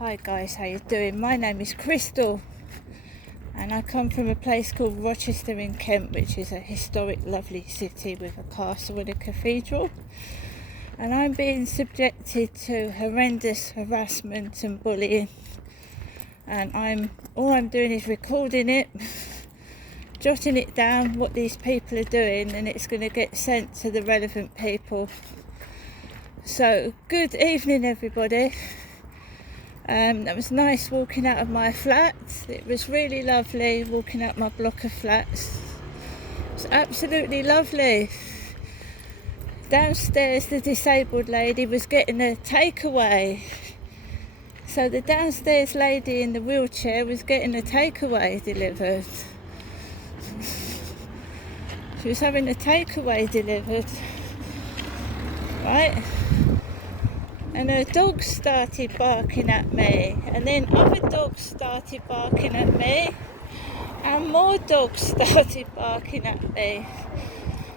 Hi guys, how you doing? My name is Crystal and I come from a place called Rochester in Kent, which is a historic lovely city with a castle and a cathedral, and I'm being subjected to horrendous harassment and bullying, and all I'm doing is recording it, jotting it down what these people are doing, and it's going to get sent to the relevant people. So good evening everybody. It was nice walking out of my flat. It was really lovely walking out my block of flats. It was absolutely lovely. Downstairs the disabled lady was getting a takeaway. So the downstairs lady in the wheelchair was getting a takeaway delivered. She was having a takeaway delivered, right? And her dogs started barking at me, and then other dogs started barking at me, and more dogs started barking at me.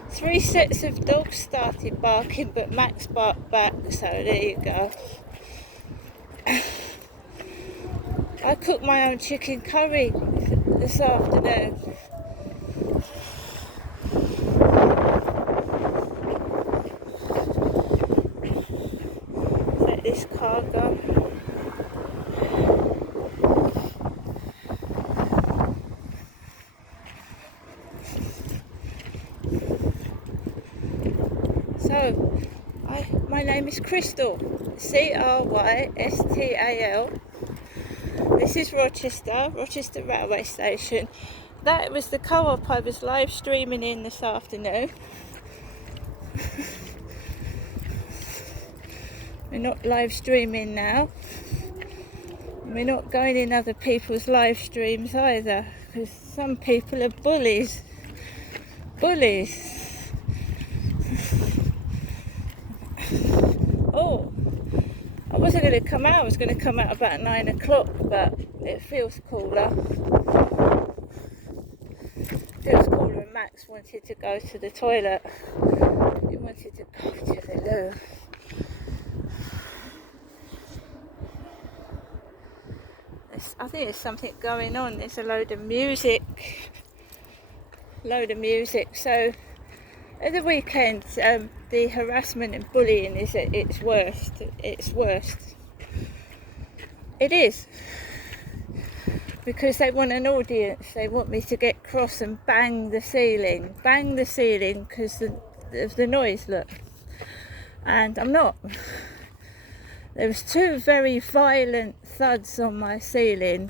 3 sets of dogs started barking, but Max barked back, so there you go. I cooked my own chicken curry this afternoon. Let this car go. So, my name is Crystal, Crystal. This is Rochester Railway Station. That was the co-op I was live streaming in this afternoon. We're not live streaming now. We're not going in other people's live streams either, because some people are bullies. Oh, I wasn't going to come out. I was going to come out about 9 o'clock, but it feels cooler. And Max wanted to go to the toilet. He wanted to go to the loo. I think there's something going on. There's a load of music. So at the weekend, the harassment and bullying is at its worst. It is. Because they want an audience. They want me to get cross and bang the ceiling because of the noise, look. And I'm not. There was 2 very violent thuds on my ceiling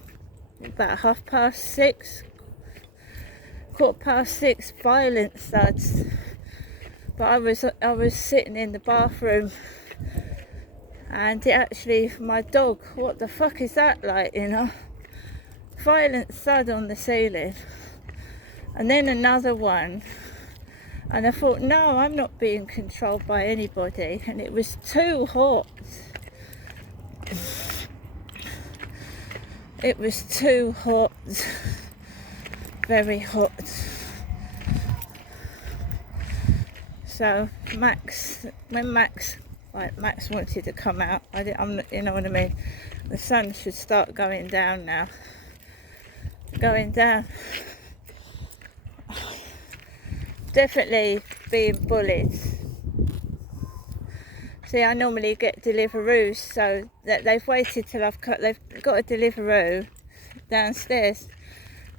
about 6:30, 6:15, violent thuds. But I was sitting in the bathroom, and my dog, what the fuck is that like, violent thud on the ceiling, and then another one, and I thought, no, I'm not being controlled by anybody, and it was too hot. It was too hot, very hot. So Max wanted to come out. You know what I mean? The sun should start going down now. Definitely being bullied. See, I normally get Deliveroo, so that they've waited till they've got a Deliveroo downstairs.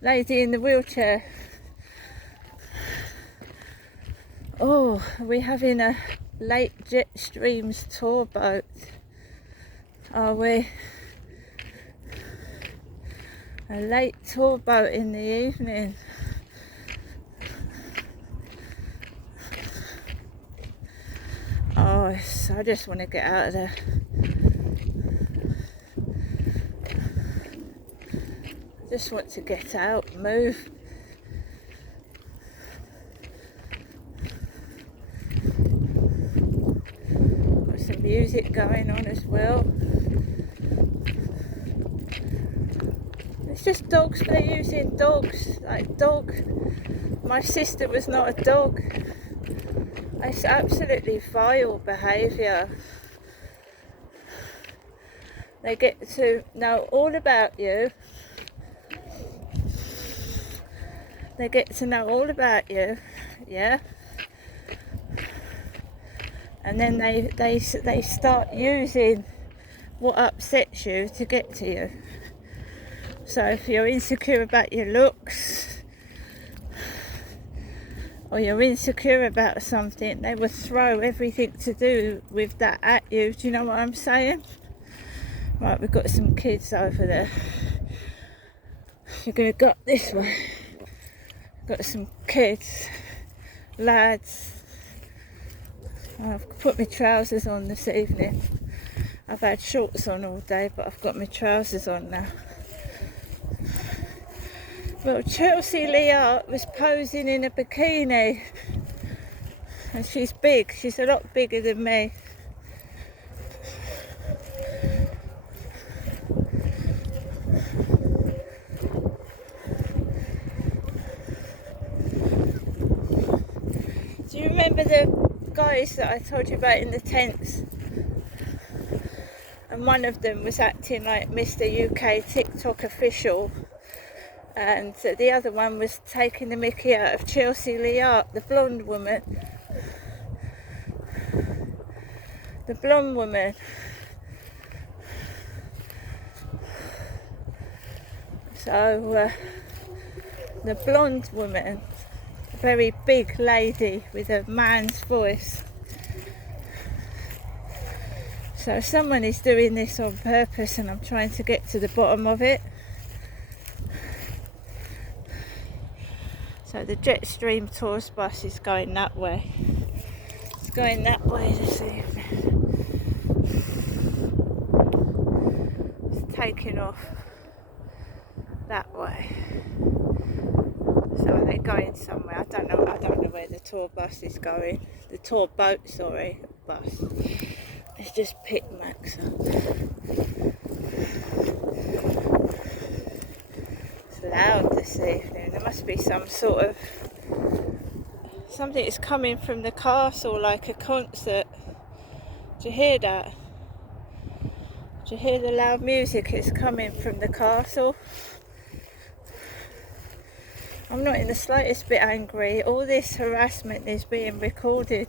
Lady in the wheelchair. Oh, are we having a late Jetstreams tour boat? Are we? A late tour boat in the evening. Oh, I just want to get out of there. Just want to get out, move. Got some music going on as well. It's just dogs. They're using dogs. My sister was not a dog. It's absolutely vile behaviour. They get to know all about you. They get to know all about you, yeah? And then they start using what upsets you to get to you. So if you're insecure about your looks, or you're insecure about something, they will throw everything to do with that at you. Do you know what I'm saying? Right, we've got some kids over there. We're going to go this way. Got some kids, lads. I've put my trousers on this evening. I've had shorts on all day, but I've got my trousers on now. Well, Chelsea Leah was posing in a bikini, and she's big. She's a lot bigger than me. Do you remember the guys that I told you about in the tents? And one of them was acting like Mr. UK TikTok official, and the other one was taking the mickey out of Chelsea Leah, the blonde woman. The blonde woman. So the blonde woman, a very big lady with a man's voice. So someone is doing this on purpose, and I'm trying to get to the bottom of it. So the Jetstream Tours bus is going that way. It's going that way this evening. It's taking off that way. So are they going somewhere? I don't know where the tour bus is going. The tour boat, bus. Let's just pick Max up. It's loud this evening. There must be something that's coming from the castle, like a concert. Do you hear that? Do you hear the loud music? It's coming from the castle. I'm not in the slightest bit angry. All this harassment is being recorded.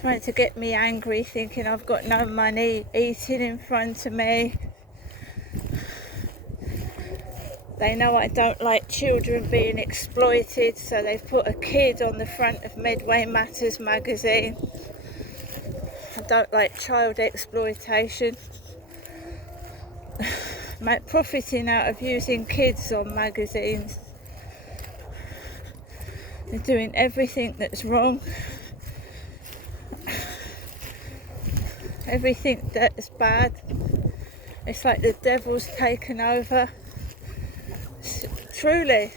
Trying to get me angry, thinking I've got no money, eating in front of me. They know I don't like children being exploited, so they've put a kid on the front of Medway Matters magazine. I don't like child exploitation. Profiting out of using kids on magazines. They're doing everything that's wrong. Everything that's bad. It's like the devil's taken over. Truly.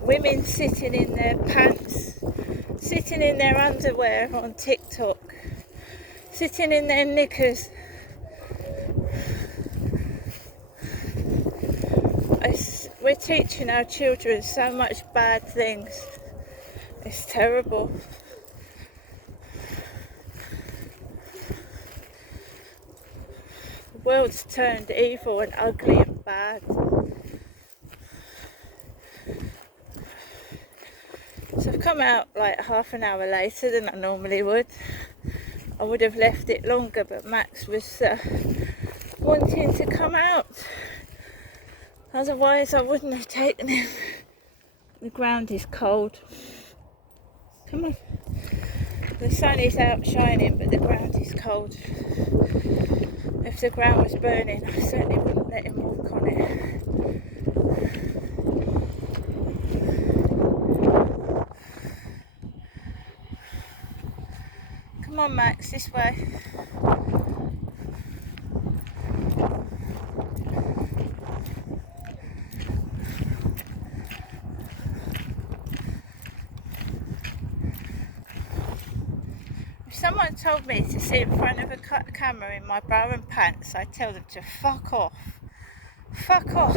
Women sitting in their pants, sitting in their underwear on TikTok, sitting in their knickers. We're teaching our children so much bad things. It's terrible. The world's turned evil and ugly and bad. So I've come out like half an hour later than I normally would. I would have left it longer, but Max was wanting to come out. Otherwise I wouldn't have taken him. The ground is cold. Come on. The sun is out shining, but the ground is cold. If the ground was burning, I certainly wouldn't let him walk on it. Come on, Max, this way. If someone told me to sit in front of a camera in my bra and pants, I'd tell them to fuck off. Fuck off.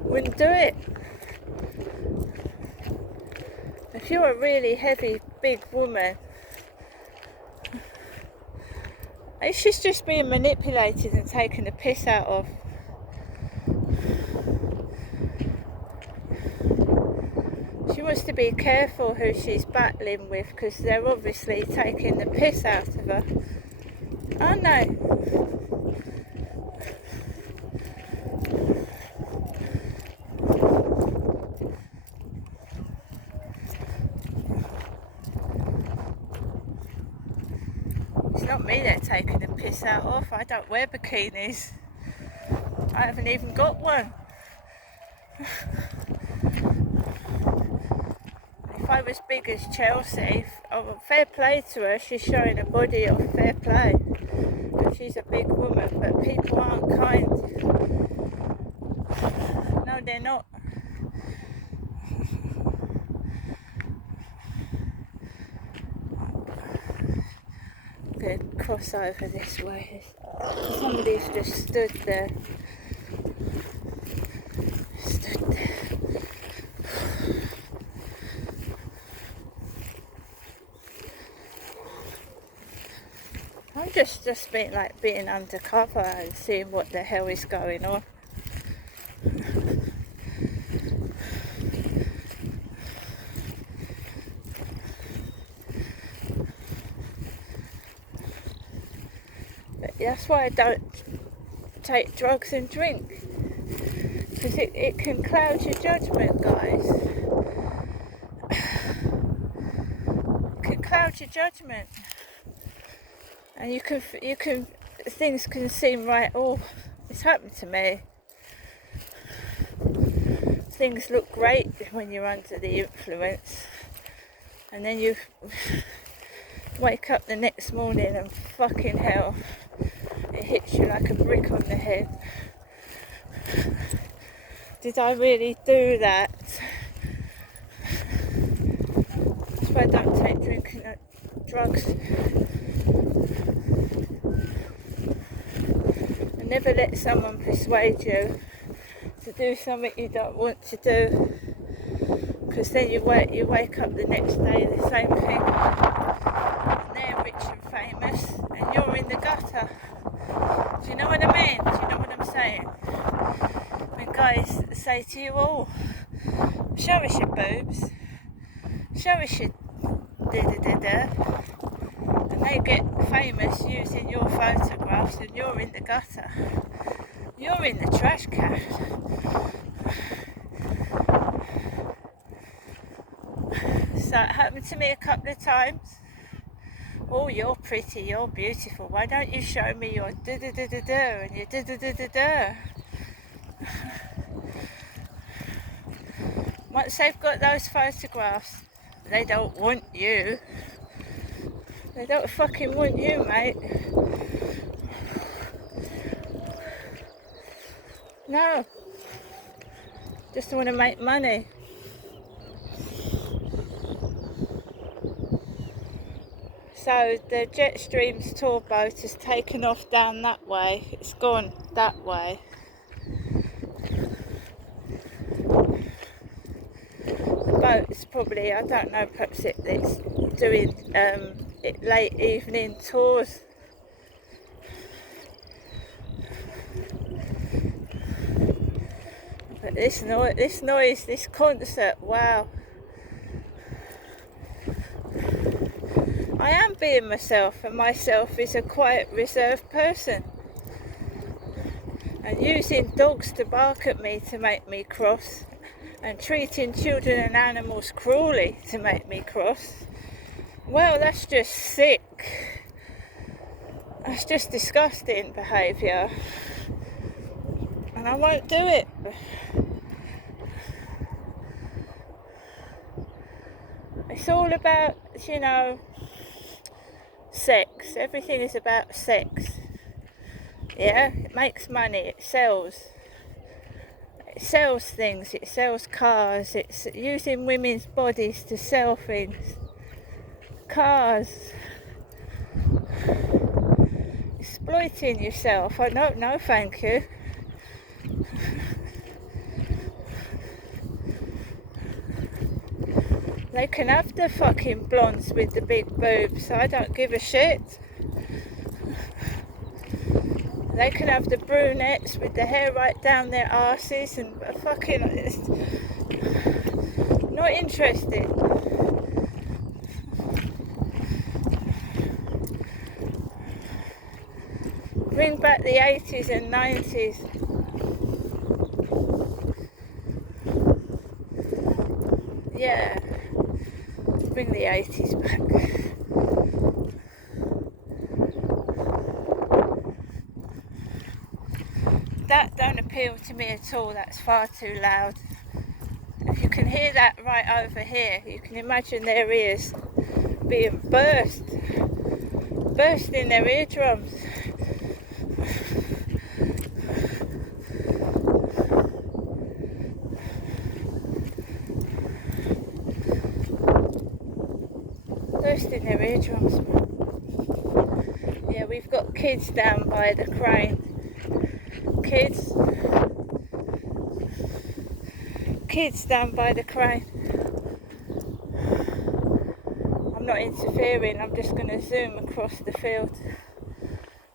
We're wouldn't do it. If you're a really heavy, big woman, she's just being manipulated and taken the piss out of. She wants to be careful who she's battling with, because they're obviously taking the piss out of her, aren't they? It's not me they're taking the piss out of. I don't wear bikinis. I haven't even got one. If I was big as Chelsea, fair play to her, she's showing a body of fair play. And she's a big woman, but people aren't kind. No, they're not. I'm going to cross over this way. Somebody's just stood there. I'm just being undercover and seeing what the hell is going on. But that's why I don't take drugs and drink, because it can cloud your judgment, guys. It can cloud your judgment. And you can, things can seem right, oh, it's happened to me. Things look great when you're under the influence, and then you wake up the next morning and fucking hell, it hits you like a brick on the head. Did I really do that? That's why I don't take drinking drugs. And never let someone persuade you to do something you don't want to do, because then you wake up the next day the same thing, and they're rich and famous and you're in the gutter. Do you know what I mean? Do you know what I'm saying? When guys say to you, oh, show us your boobs, show us your da-da-da-da, and they get famous using your photographs and you're in the gutter. You're in the trash can. So it happened to me a couple of times. Oh, you're pretty, you're beautiful. Why don't you show me your da-da-da-da-da and your da-da-da-da-da? Once they've got those photographs, they don't want you. They don't fucking want you, mate. No. Just want to make money. So the Jetstream's tour boat has taken off down that way. It's gone that way. The boat's probably, I don't know, perhaps it's doing late evening tours. But this noise, this concert, wow. I am being myself, and myself is a quiet, reserved person. And using dogs to bark at me to make me cross, and treating children and animals cruelly to make me cross, well, that's just sick. That's just disgusting behaviour. And I won't do it. It's all about, sex. Everything is about sex. Yeah, it makes money, it sells. It sells things, it sells cars, it's using women's bodies to sell things. Cars. Exploiting yourself. I don't know, thank you. They can have the fucking blondes with the big boobs. I don't give a shit. They can have the brunettes with the hair right down their arses and fucking not interested. Bring back the 80s and 90s. Yeah, bring the 80s back. That don't appeal to me at all. That's far too loud. If you can hear that right over here, you can imagine their ears being burst in their eardrums. Burst in their eardrums. Yeah, we've got kids down by the crane. Kids down by the crane. I'm not interfering, I'm just going to zoom across the field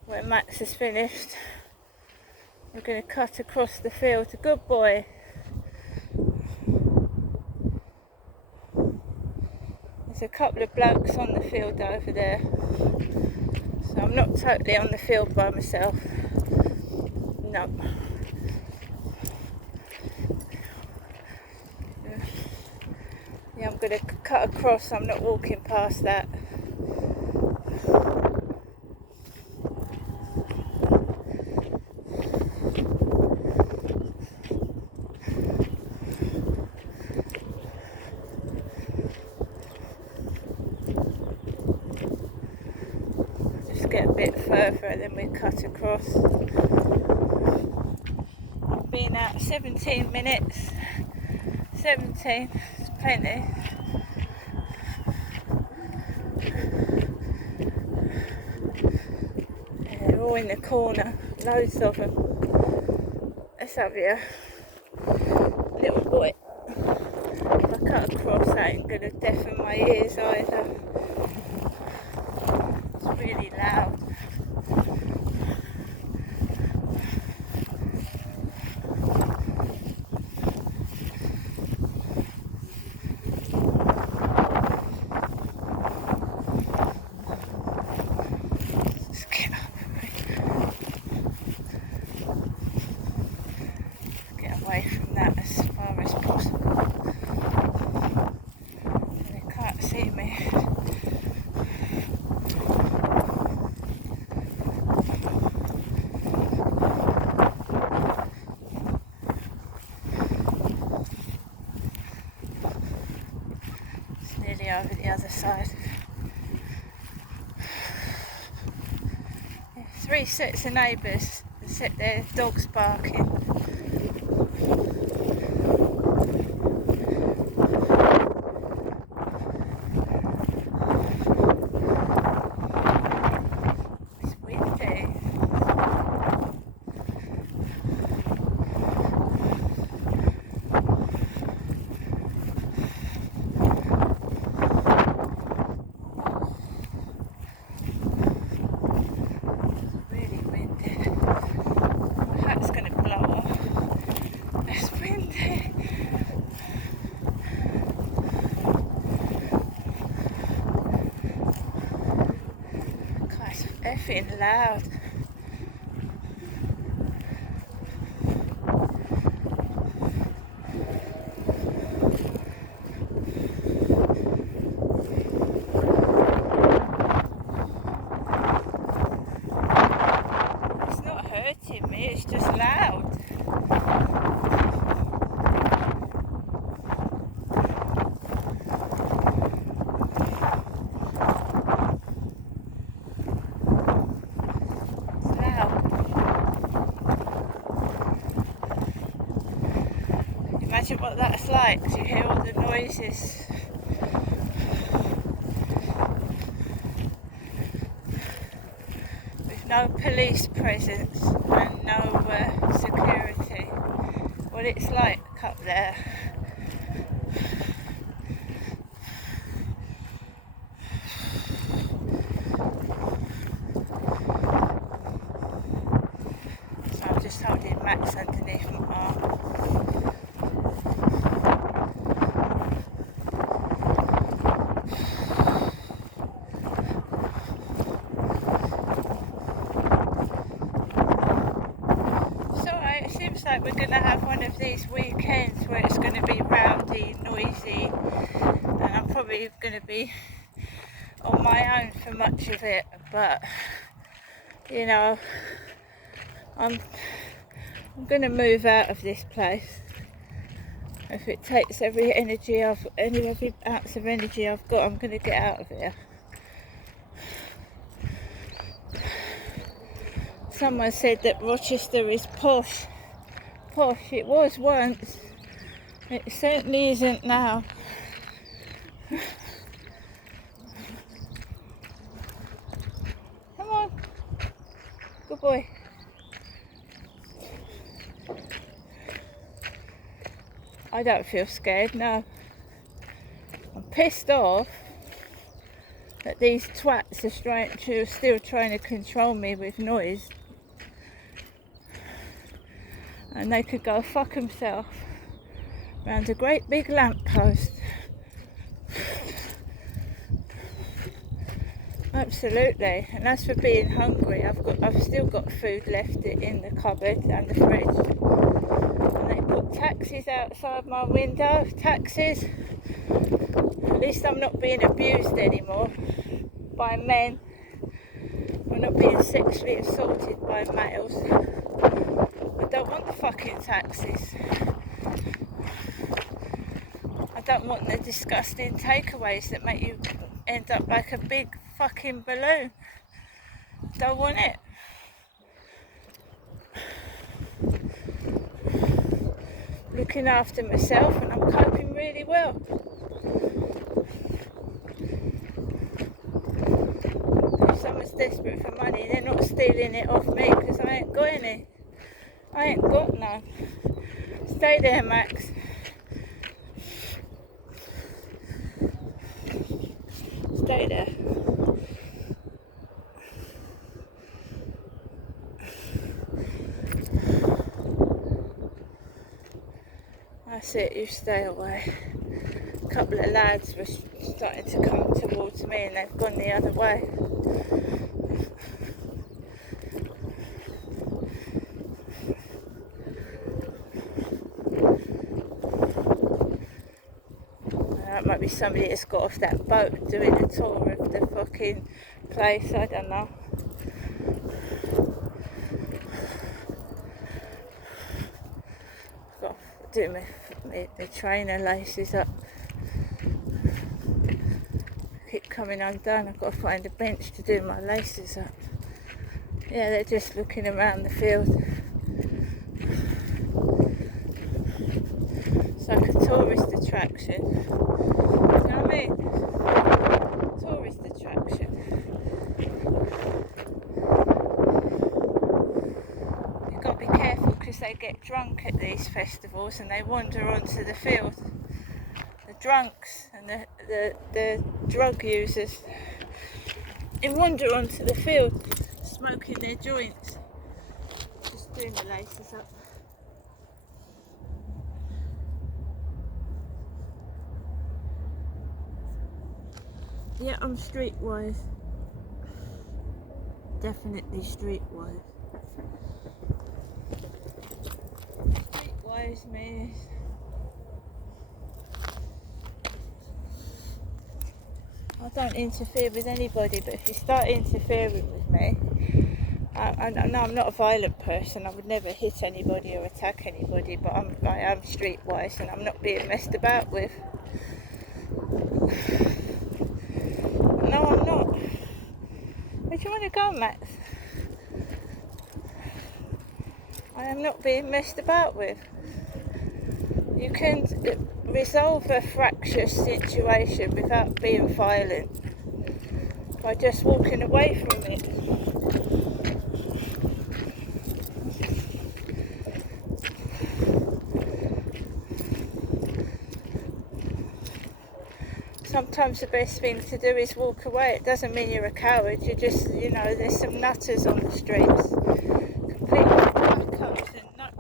where Max has finished. We're going to cut across the field. A good boy. There's a couple of blokes on the field over there, so I'm not totally on the field by myself. No. Yeah, I'm going to cut across, I'm not walking past that. Just get a bit further and then we cut across. I've been out 17 minutes. 17, it's plenty. Yeah, they're all in the corner, loads of them. Let's have you, little boy. If I cut across, that ain't gonna deafen my ears either. It's really loud. Away from that as far as possible. And they can't see me. It's nearly over the other side. 3 sets of neighbours that set their dogs barking. Effing loud. It's not hurting me, it's just loud. Imagine what that's like, you hear all the noises. With no police presence and no security. What it's like up there. Max underneath my arm. It seems like we're going to have one of these weekends where it's going to be rowdy, noisy, and I'm probably going to be on my own for much of it, but you know, I'm going to move out of this place. If it takes every ounce of energy I've got, I'm going to get out of here. Someone said that Rochester is posh. Posh, it was once. It certainly isn't now. Come on. Good boy. I don't feel scared, no. I'm pissed off that these twats are still trying to control me with noise. And they could go fuck themselves round a great big lamppost. Absolutely. And as for being hungry, I've still got food left in the cupboard and the fridge. And they put taxis outside my window. Taxis. At least I'm not being abused anymore by men. I'm not being sexually assaulted by males. I don't want the fucking taxis. I don't want the disgusting takeaways that make you end up like a big fucking balloon. Don't want it. Looking after myself, and I'm coping really well. If someone's desperate for money, they're not stealing it off me because I ain't got any. I ain't got none. Stay there, Max. Stay there. That's it, you stay away. A couple of lads were starting to come towards me and they've gone the other way. That might be somebody that's got off that boat doing a tour of the fucking place, I don't know. Got to do my trainer laces up. Keep coming undone, I've got to find a bench to do my laces up. Yeah, they're just looking around the field. It's like a tourist attraction. You know what I mean? Tourist attraction. You've got to be careful because they get drunk at these festivals and they wander onto the field. The drunks and the drug users, they wander onto the field smoking their joints. Just doing the laces up. Yeah, I'm streetwise. Definitely streetwise. Streetwise means I don't interfere with anybody, but if you start interfering with me, I know I'm not a violent person. I would never hit anybody or attack anybody, but I am streetwise and I'm not being messed about with. No, I'm not. Where do you want to go, Max? I am not being messed about with. You can resolve a fractious situation without being violent by just walking away from it. Sometimes the best thing to do is walk away. It doesn't mean you're a coward. You just, there's some nutters on the streets. Complete whack-ups and nut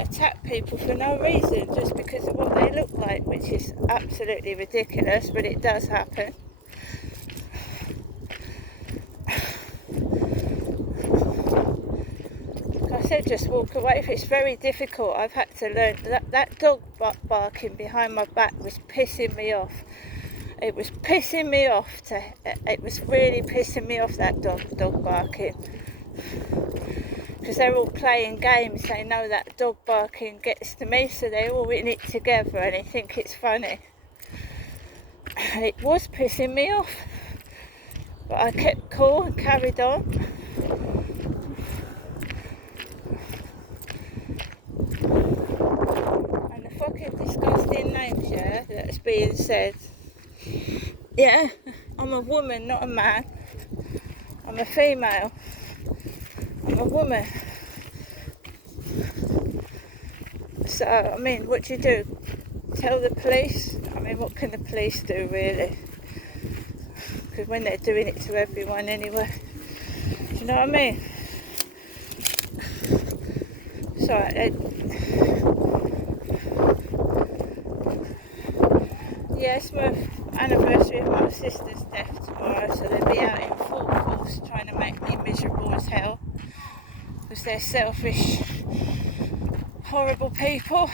attack people for no reason, just because of what they look like, which is absolutely ridiculous, but it does happen. Like I said, just walk away. If it's very difficult, I've had to learn that dog barking behind my back was pissing me off. It was pissing me off. It was really pissing me off, that dog barking. Because they're all playing games. They know that dog barking gets to me, so they're all in it together and they think it's funny. And it was pissing me off. But I kept cool and carried on. And the fucking disgusting names, yeah, that's being said. Yeah, I'm a woman, not a man. I'm a female. I'm a woman. So, I mean, what do you do? Tell the police? I mean, what can the police do, really? Because when they're doing it to everyone anyway. Do you know what I mean? So, yeah, it's my anniversary of my sister's death tomorrow, so they'll be out in full force trying to make me miserable as hell. Because they're selfish, horrible people.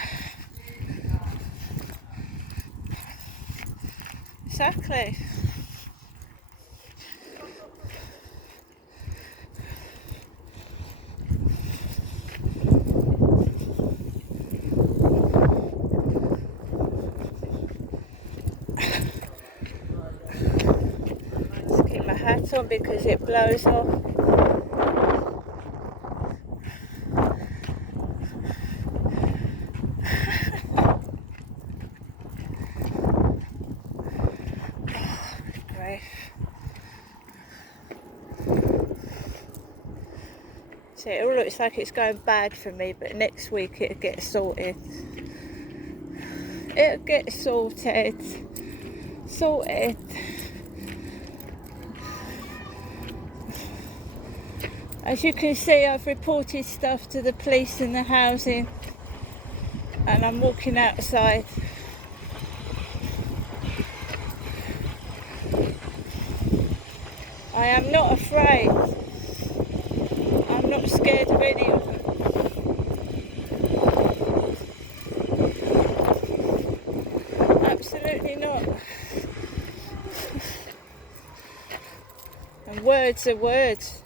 Exactly. Just keep my hat on because it blows off. So it all looks like it's going bad for me, but next week it'll get sorted. It'll get sorted. Sorted. As you can see, I've reported stuff to the police and the housing, and I'm walking outside. I am not afraid. I'm not scared of any of them. Absolutely not. And words are words.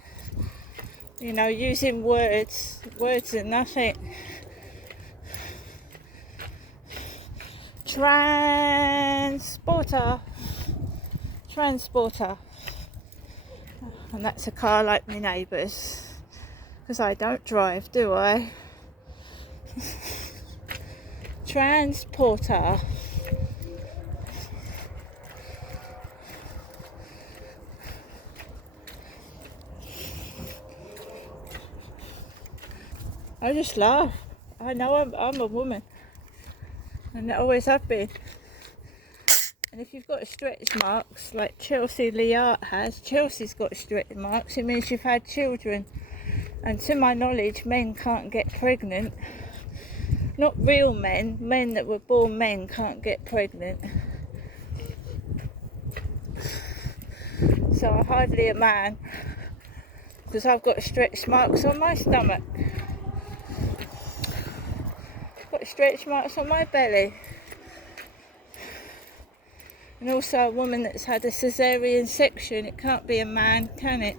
You know, using words are nothing. Transporter. And that's a car like my neighbours. Because I don't drive, do I? Transporter. I just laugh. I know I'm a woman. And I always have been. And if you've got stretch marks like Chelsea Liart has, Chelsea's got stretch marks, it means you've had children. And to my knowledge, men can't get pregnant. Not real men that were born men can't get pregnant. So I'm hardly a man, because I've got stretch marks on my stomach. I've got stretch marks on my belly. And also a woman that's had a caesarean section, it can't be a man, can it?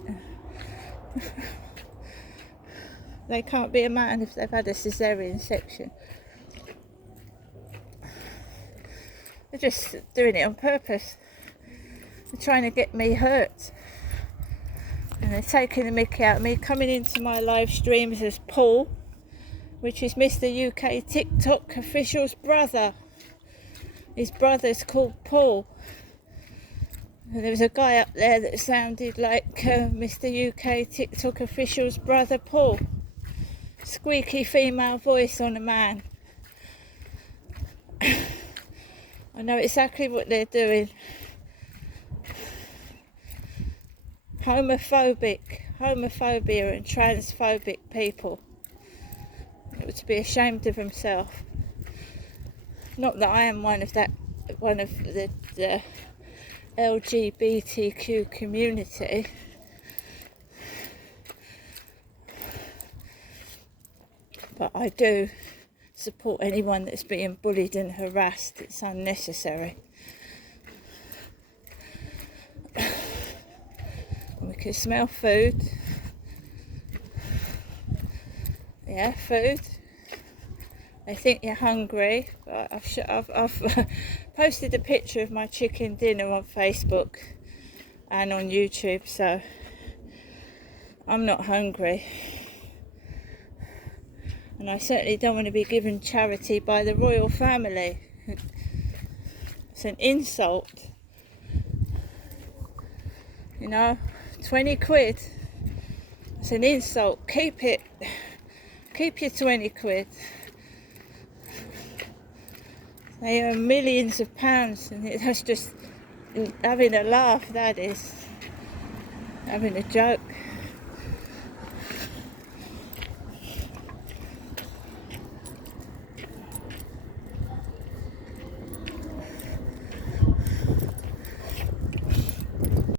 They can't be a man if they've had a caesarean section. They're just doing it on purpose. They're trying to get me hurt. And they're taking the mickey out of me, coming into my live streams as Paul, which is Mr. UK TikTok official's brother. His brother's called Paul. And there was a guy up there that sounded like Mr. UK TikTok official's brother Paul. Squeaky female voice on a man. I know exactly what they're doing. Homophobia and transphobic people. to be ashamed of himself. Not that I am one of the LGBTQ community, but I do support anyone that's being bullied and harassed. It's unnecessary. We can smell food. Yeah, food. They think you're hungry. But I've posted a picture of my chicken dinner on Facebook and on YouTube, so I'm not hungry. And I certainly don't want to be given charity by the royal family. It's an insult. 20 quid. It's an insult. Keep it. Keep your 20 quid. They earn millions of pounds, and that's just having a laugh, that is. Having a joke.